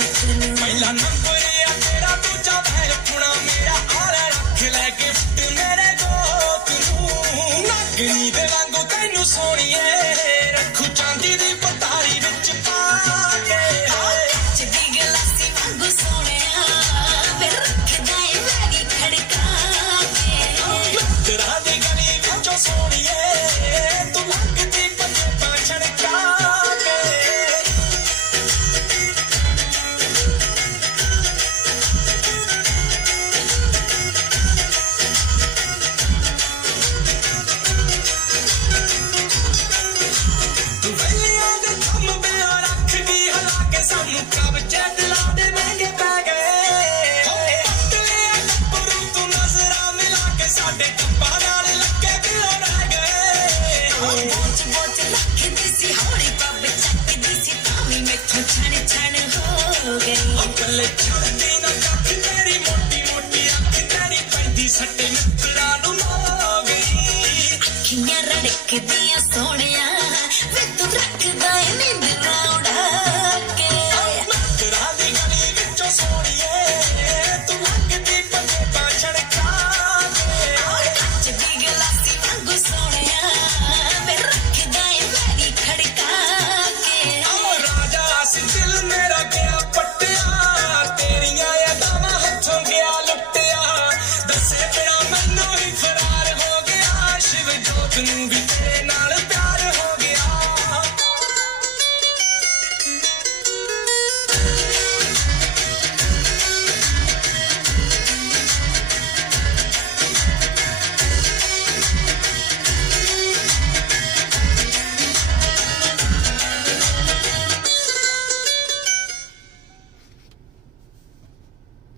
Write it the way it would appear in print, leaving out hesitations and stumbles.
ਪਹਿਲਾ ਨੰਬਰ ਆ ਤੇਰਾ ਦੂਜਾ ਵੈਲ ਪੁਣਾ ਮੇਰਾ ਆਲਾ ਰੱਖ ਲੈ ਗਿਫਟ ਮੇਰੇ ਦੋਸਤ ਨੂੰ ਨਗਨੀ ਦੇ ਵਾਂਗੂ ਤੈਨੂੰ ਸੋਹਣੀਏ ਰੱਖੂ ਚਾਂਦੀ ਦੀ ਪਤਾਰੀ ਵਿੱਚ ਪਾ ਕੇ ਚਿੱਟੀ ਗਲਾਸੀ ਵਾਂਗੂ ਸੋਹਣਿਆ ਵੇ ਰੱਖਦਾ ਏ ਵੈਰੀ ਖੜਕਾ ਕੇ ਤੇਰਾ ਦੀ ਗਲੀ ਵਿੱਚੋਂ ਸੋਹਣੀਏ ਤੂੰ ਲੱਗਦੀ ਪੱਤੇ ਪਾਛੜ ਕਾ ਕੱਲੇ ਛੱਡਦੀ ਨਾ ਕੱਖ ਤੇਰੀ ਮੋਟੀ ਮੋਟੀ ਅੱਖ ਤੇਰੀ ਪੈਂਦੀ ਸੱਟੇ ਮਿੱਤਰਾਂ ਨੂੰ ਲਾ ਗਈ ਅੱਖੀਆਂ ਰੜਕਦੀਆਂ ਸੋਹਣੇ